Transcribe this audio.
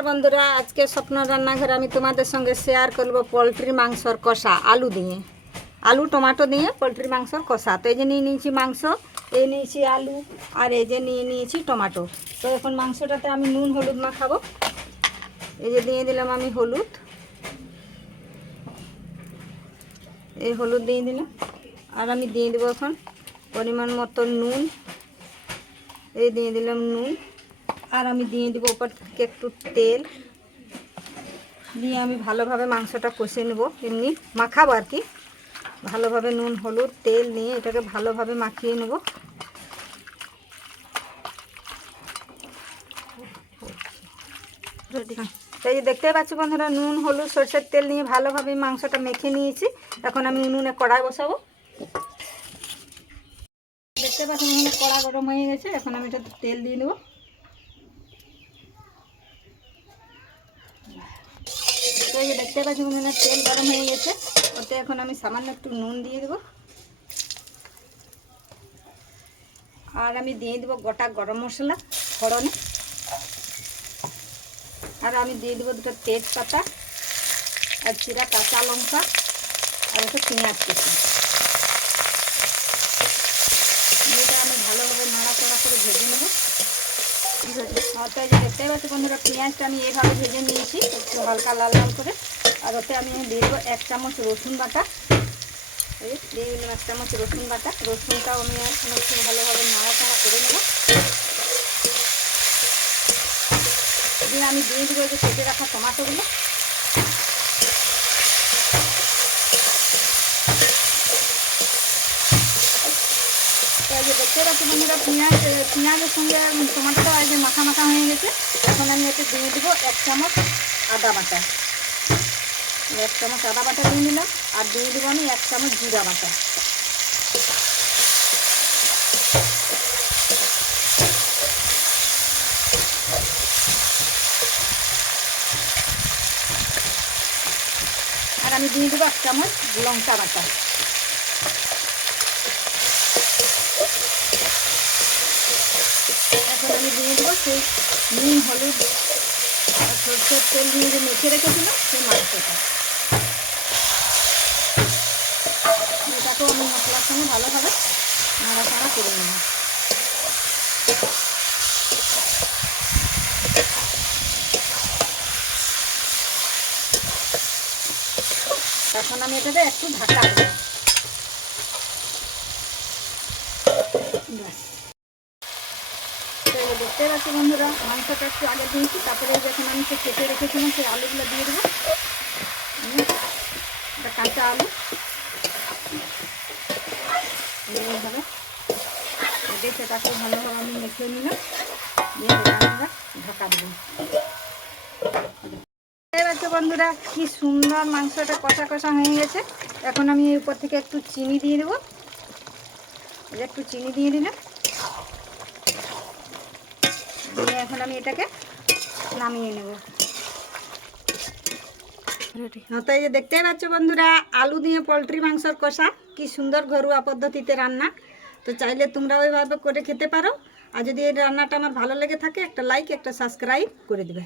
नमस्कार बंधुरा आज के स्वप्न रान्नाघरे आमी तुम्हादेर संगे शेयर करब पोल्ट्री मांसर कषा आलू दिए आलू टमाटो दिए पोल्ट्री मांसर कषा। तो ये निये निয়েছি मांस এই নিয়েছি आलू और এই যে নিয়ে নিয়েছি टमाटो। तो এখন মাংসটাতে আমি নুন হলুদ মাখাবো। এই যে দিয়ে দিলাম আমি হলুদ, এই হলুদ দিয়ে দিলাম আর আমি দিয়ে দেব এখন পরিমাণ মতো নুন। এই দিয়ে দিলাম নুন আর আমি দিয়ে দেব উপর থেকে একটু তেল দিয়ে আমি ভালোভাবে মাংসটা কষে নেব, এমনি মাখাবো আর কি। ভালোভাবে নুন হলুদ তেল নিয়ে এটাকে ভালোভাবে মাখিয়ে নেব। তাই দেখতে পাচ্ছ বন্ধুরা নুন হলুদ সরষের তেল নিয়ে ভালোভাবে মাংসটা মেখে নিয়েছি। এখন আমি উনুনে কড়াই বসাবো। দেখতে পাচ্ছ উনুনে কড়া গরম হয়ে গেছে, এখন আমি এটা তেল দিয়ে নেব। তো এই দেখতে পাচ্ছি উনুনে তেল গরম হয়ে গেছে, ওতে এখন আমি সামান্য একটু নুন দিয়ে দেবো আর আমি দিয়ে দেবো গোটা গরম মশলা ফোড়নে আর আমি দিয়ে দেবো দুটো তেজপাতা আর চিরা কাঁচা লঙ্কা আর একটু পেঁয়াজ কুচি। এটা আমি ভালোভাবে নাড়াচাড়া করে ভেজে নেব। তাই যে দেখতে পাচ্ছি বন্ধুরা পেঁয়াজটা আমি এইভাবে ভেজে নিয়েছি একটু হালকা লাল লাল করে। আর ওতে আমি দিয়ে দেবো 1 চামচ রসুন বাটা। এই দিয়ে দিলাম 1 চামচ রসুন বাটা। রসুনটাও আমি এখন একটু ভালোভাবে নাড়াচাড়া করে নেব। দিয়ে আমি দিয়ে দেবো যে কেটে রাখা টমাটোগুলো। এই যে দেখতে পাচ্ছি বন্ধুরা পেঁয়াজের সঙ্গে টমাটোটা এই যে মাখা মাখা হয়ে গেছে। এখন আমি এতে দিয়ে দেবো 1 চামচ আদা বাটা। 1 চামচ আদা বাটা দিয়ে দিলাম আর দিয়ে দেবো আমি 1 চামচ জিরা বাটা। আর আমি দিয়ে দেবো 1 চামচ লঙ্কা বাটা। এখন আমি দিয়ে দেবো সেই নুন হলুদ আর সরষের তেল দিয়ে যে মেখে রেখেছিলাম সেই মাংসটা। এটাকেও আমি মশলার সঙ্গে ভালোভাবে নাড়াচাড়া করে নেব। এখন আমি এটাতে একটু ঢাকা দেব। দেখতে পাচ্ছি বন্ধুরা মাংসটা একটু আগে দিয়েছি, তারপরে যখন আমি সে কেটে রেখেছিলাম সেই আলুগুলো দিয়ে দেবো। এটা কাঁচা আলু এইভাবে দিয়ে সেটাকে ভালোভাবে আমি মেখে নিলাম, দিয়ে আমরা ঢাকা দেবো। দেখতে পাচ্ছ বন্ধুরা কি সুন্দর মাংসটা কষা কষা হয়ে গেছে। এখন আমি এর উপর থেকে একটু চিনি দিয়ে দেবো। একটু চিনি দিয়ে দিলাম, দিয়ে এখন আমি এটাকে নামিয়ে নেব। তো এই যে দেখতেই পাচ্ছ বন্ধুরা আলু দিয়ে পোলট্রি মাংসর কষা কি সুন্দর ঘরোয়া পদ্ধতিতে রান্না। তো চাইলে তোমরা ওইভাবে করে খেতে পারো। আর যদি এই রান্নাটা আমার ভালো লেগে থাকে একটা লাইক একটা সাবস্ক্রাইব করে দিবে।